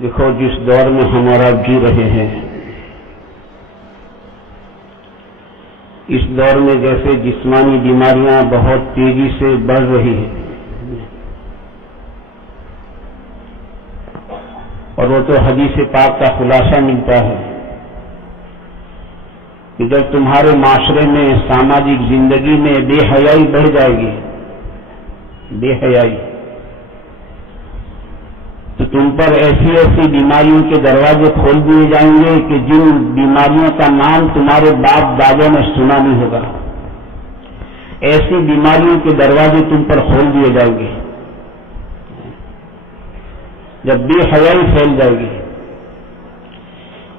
دیکھو جس دور میں ہم اور آپ جی رہے ہیں، اس دور میں جیسے جسمانی بیماریاں بہت تیزی سے بڑھ رہی ہیں، اور وہ تو حدیث پاک کا خلاصہ ملتا ہے کہ جب تمہارے معاشرے میں سماجک زندگی میں بے حیائی بڑھ جائے گی، بے حیائی، تو تم پر ایسی ایسی بیماریوں کے دروازے کھول دیے جائیں گے کہ جن بیماریوں کا نام تمہارے باپ دادوں نے سنا نہیں ہوگا، ایسی بیماریوں کے دروازے تم پر کھول دیے جائیں گے جب بے حیائی پھیل جائے گی۔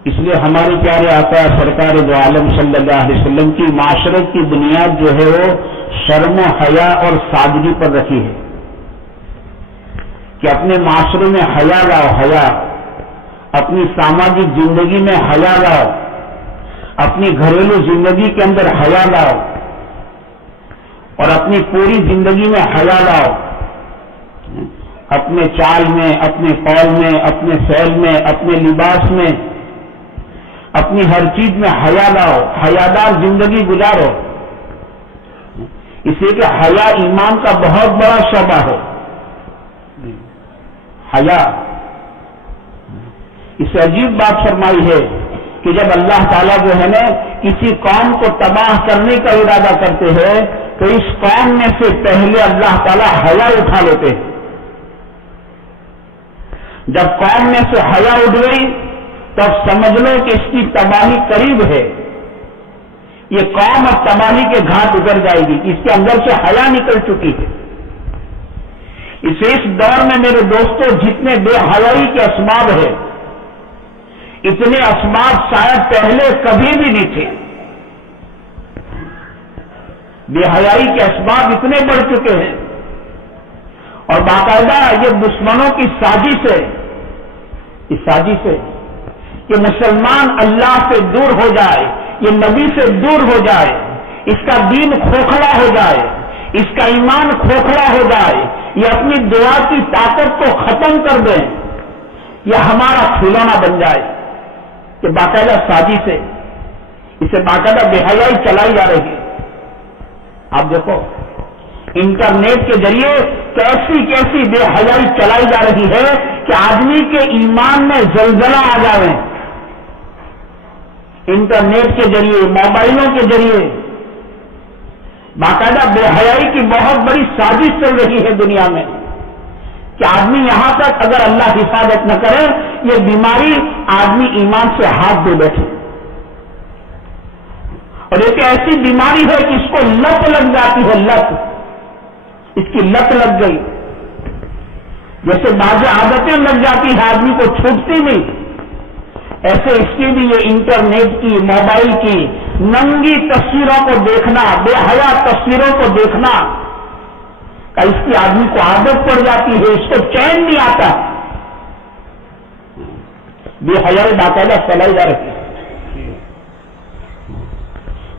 اس لیے ہمارے پیارے آقا سرکار دو عالم صلی اللہ علیہ وسلم کی معاشرت کی بنیاد جو ہے وہ شرم و حیا اور سادگی پر رکھی ہے کہ اپنے معاشرے میں حیا لاؤ، حیا، اپنی سماجک زندگی میں حیا لاؤ، اپنی گھریلو زندگی کے اندر حیا لاؤ، اور اپنی پوری زندگی میں حیا لاؤ، اپنے چال میں، اپنے قول میں، اپنے فعل میں، اپنے لباس میں، اپنی ہر چیز میں حیا لاؤ، حیادار زندگی گزارو، اس لیے کہ حیا ایمان کا بہت بڑا شعبہ ہے۔ حیا، اس سے عجیب بات فرمائی ہے کہ جب اللہ تعالیٰ جو ہے نا کسی قوم کو تباہ کرنے کا ارادہ کرتے ہیں تو اس قوم میں سے پہلے اللہ تعالیٰ حیا اٹھا لیتے ہیں۔ جب قوم میں سے حیا اٹھ گئی تب سمجھ لو کہ اس کی تباہی قریب ہے، یہ قوم اب تباہی کے گھاٹ اتر جائے گی، اس کے اندر سے حیا نکل چکی ہے۔ اس دور میں میرے دوستوں جتنے بے حیائی کے اسباب ہیں، اتنے اسباب شاید پہلے کبھی بھی نہیں تھے۔ بے حیائی کے اسباب اتنے بڑھ چکے ہیں، اور باقاعدہ یہ دشمنوں کی سازش ہے، اس سازش ہے کہ مسلمان اللہ سے دور ہو جائے، یہ نبی سے دور ہو جائے، اس کا دین کھوکھلا ہو جائے، اس کا ایمان کھوکھلا ہو جائے، یہ اپنی دعا کی طاقت کو ختم کر دیں، یہ ہمارا کھلونا بن جائے، کہ باقاعدہ سازش ہے، اسے باقاعدہ بے حیائی چلائی جا رہی ہے۔ آپ دیکھو انٹرنیٹ کے ذریعے کیسی کیسی بے حیائی چلائی جا رہی ہے کہ آدمی کے ایمان میں زلزلہ آ جائے۔ انٹرنیٹ کے ذریعے، موبائلوں کے ذریعے باقاعدہ بے حیائی کی بہت بڑی سازش چل رہی ہے دنیا میں کہ آدمی یہاں تک اگر اللہ حفاظت نہ کرے یہ بیماری آدمی ایمان سے ہاتھ دھو بیٹھے، اور ایک ایسی بیماری ہے کہ اس کو لت لگ جاتی ہے، لت، اس کی لت لگ گئی، جیسے بعض عادتیں لگ جاتی ہے آدمی کو چھوٹتی نہیں، ایسے اس کی بھی یہ انٹرنیٹ کی، موبائل کی ننگی تصویروں کو دیکھنا، بے حیا تصویروں کو دیکھنا کا اس کی آدمی کو عادت پڑ جاتی ہے، اس کو چین نہیں آتا، بے حیائی باقاعدہ پھیلائی جا رہی ہے۔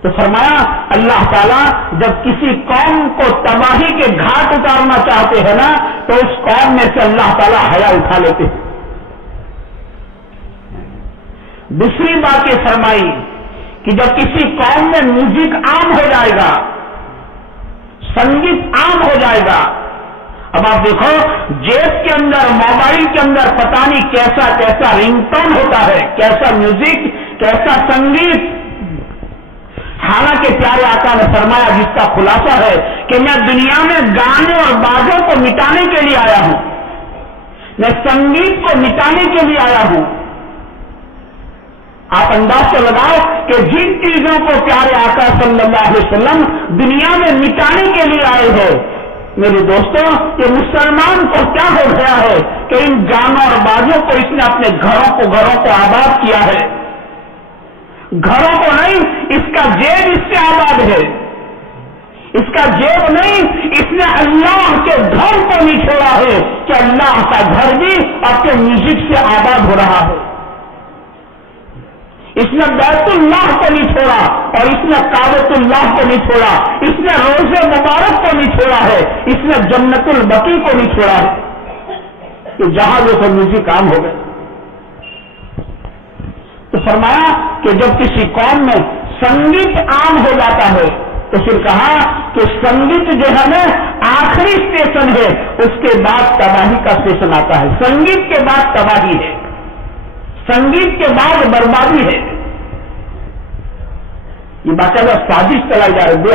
تو فرمایا اللہ تعالیٰ جب کسی قوم کو تباہی کے گھاٹ اتارنا چاہتے ہیں نا تو اس قوم میں سے اللہ تعالیٰ حیا اٹھا لیتے ہیں۔ دوسری بات یہ فرمائی کہ جب کسی قوم میں میوزک عام ہو جائے گا، سنگیت عام ہو جائے گا، اب آپ دیکھو جیب کے اندر، موبائل کے اندر پتہ نہیں کیسا کیسا رنگ ٹون ہوتا ہے، کیسا میوزک، کیسا سنگیت۔ حالانکہ پیارے آقا نے فرمایا جس کا خلاصہ ہے کہ میں دنیا میں گانے اور بازوں کو مٹانے کے لیے آیا ہوں، میں سنگیت کو مٹانے کے لیے آیا ہوں۔ آپ انداز سے لگاؤ کہ جن چیزوں کو پیارے آقا صلی اللہ علیہ وسلم دنیا میں مٹانے کے لیے آئے ہیں، میرے دوستوں یہ مسلمان کو کیا ہو گیا ہے کہ ان گانوں اور بازوں کو اس نے اپنے گھروں کو آباد کیا ہے، گھروں کو نہیں، اس کا جیب اس سے آباد ہے، اس کا جیب نہیں، اس نے اللہ کے گھر کو نہیں چھوڑا ہے کہ اللہ کا گھر بھی اپنے میوزک سے آباد ہو رہا ہے، اس نے بیت اللہ کو نہیں چھوڑا اور اس نے کعبۃ اللہ کو نہیں چھوڑا، اس نے روزے مبارک کو نہیں چھوڑا ہے، اس نے جنت البقیع کو نہیں چھوڑا ہے، کہ جہاں دیکھو میوزک عام ہو گئے۔ فرمایا کہ جب کسی قوم میں سنگیت عام ہو جاتا ہے تو پھر کہا کہ سنگیت جو ہے نا آخری اسٹیشن ہے، اس کے بعد تباہی کا اسٹیشن آتا ہے. سنگیت کے بعد تباہی ہے، سنگیت کے بعد بربادی ہے. یہ باقاعدہ سازش چلائی جا رہی ہے.